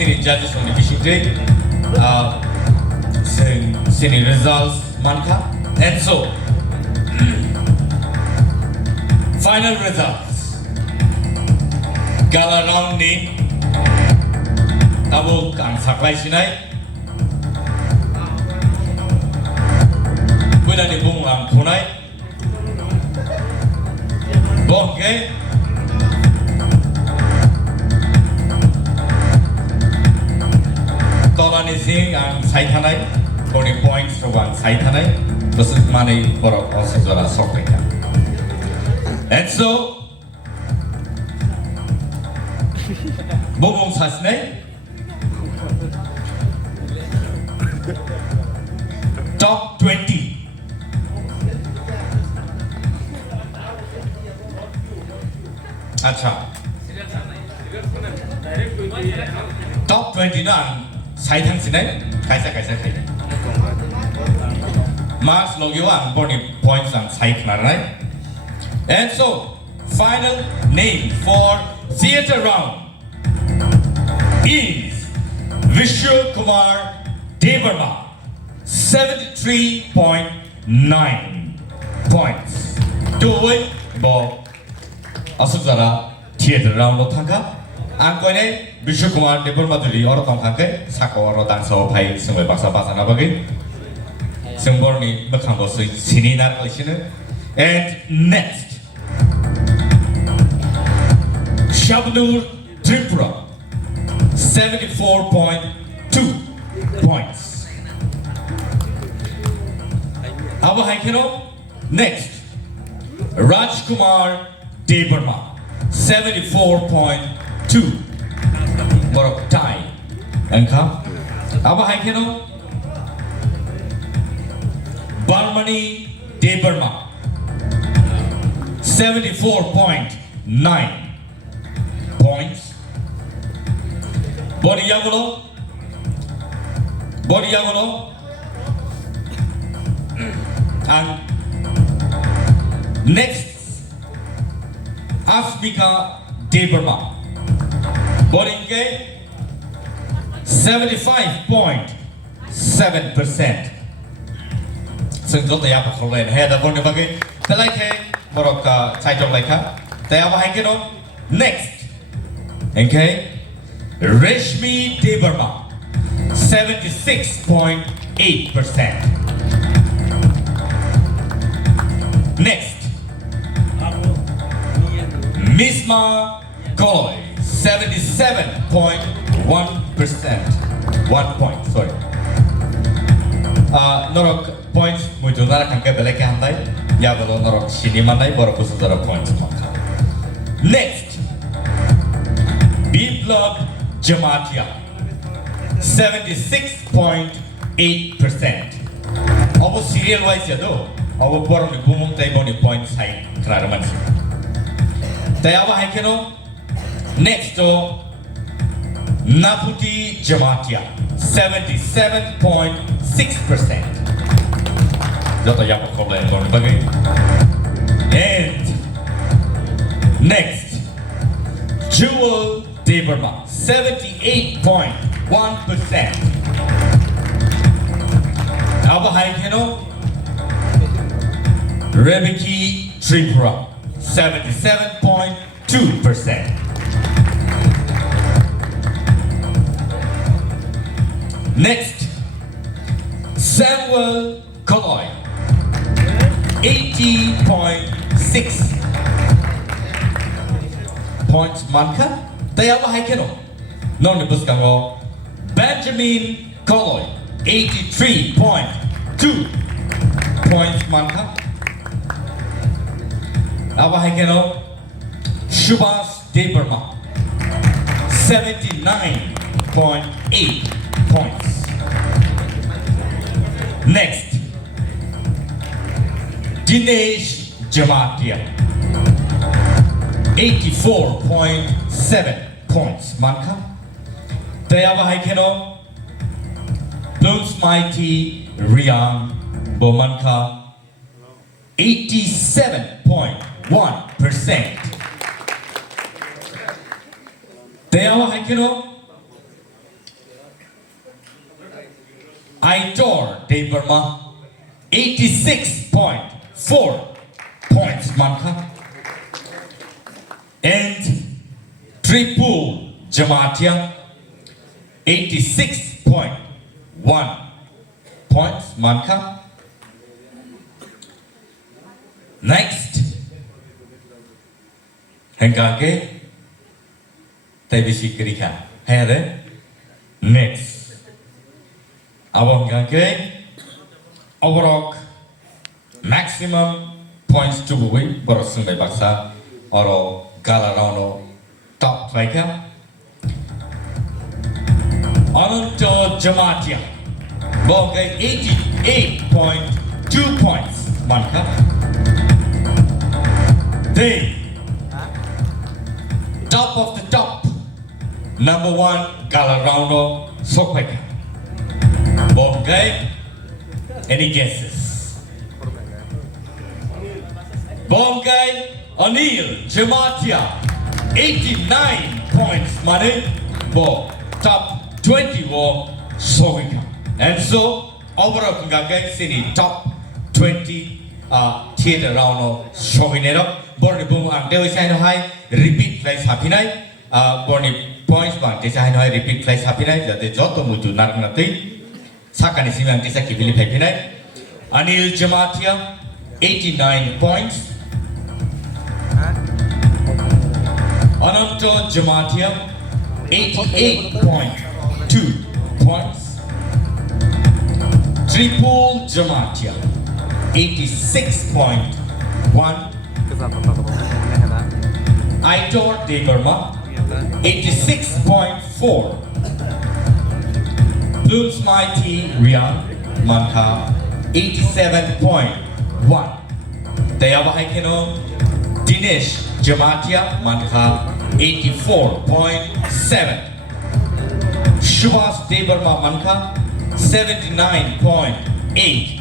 senior judges on the issue day. Senior results, manka. And so, final results. Gala round ni abo ang saklay sinay. Pwede ni bung ang punay. Okay. Tolani sing ang saitanay. Only points to one saitanay. This is money for also the software. And so, Bobong Sasne, top 20. Acha. Top 20 na Saitan Sine, Kaisa. Mas Logiwan, Bonnie points on Saitan, right? And so, final name for theater round is Vishnu Kumar Devarma, 73.9 points. Doing Bo Asuzara theater round of Tanka. I'm going to Vishnu Kumar Devarma to the Orotonka, Sako or Danso Pai, Sumba Basa Nabagi, Sumborni Makambo Sinina listener. And next. Shabnur Tipra, 74.2 points. Abu Haikino, next. Rajkumar Debarma, 74.2. Morok tie. Anka. Abu Haikino, Barmani Debarma, 74.9 points. Bodiyagolo. And next, Asmika Debarma. Bodinge, 75.7%. Sengkot ya pakolen. Head up on the buggy. The like Morocco title like her. They have hanging on. Next. Okay. Reshmi Debarma, 76.8%. Next. Misma Goy, 77.1%. 1 point, sorry. Norok points, muito nara kanke beleke handai. Ya belo norok shini mandai, borok kusudara points maka. Next. Biplab Jamatia, 76.8%. Abo serial wise ya do. Abo borong di bumong tay boni point side klaraman. Tayawa haikeno. Next to Naputi Jamatia, 77.6%. Joto yapo koble boni bagay. And next, Jewel Debarma, 78.1%. Aba Haikeno, Rebeki Tipra, 77.2%. Next, Samuel Koloy, 80.6 points. Manka, Tayawa Haikeno, non Buskango, Benjamin Koloy, 83.2 points. Manka, Awa Haikeno, Shubhas Debarma, 79.8 points. Next, Dinesh Jamatia, 84.7 points. Manka, Tayawa Haikeno, Blooms Mighty Rian Bomanka, 87.1%. Tayawa Haikeno, Aitor De Burma 86.4 points manka. And Tripul Jamatia 86.1 points manka. Next Hengage Taibisi Krika Here next Awangage overall maximum points to win Borosung by Baksa or GALA round top-20 Ananto Jamatia Boga 88.2 points manka. They top of the top number 1 GALA round Sokweka. Boga, any guesses? Boga Anil Jamatia 89 points money for top 20 war Sokweka. And so overall Kungaka City top 20 theater round of Shoginero, Borny Boom and Devisan High, repeat place happy night, Borny points bank, design high, repeat place happy night, that the Jotomutu Narnati, Sakanism and Tisaki Billy Happy Night, Anil Jamatia 89 points, Ananto Jamatia 88.2 points, Tripul Jamatia 86.1, Aitor De Burma 86.4, Bloom's Mighty Rian Manka 87.1, Dayaba Aikeno Dinesh Jamatia Manka 84.7, Shubhas De Burma Manka 79.8.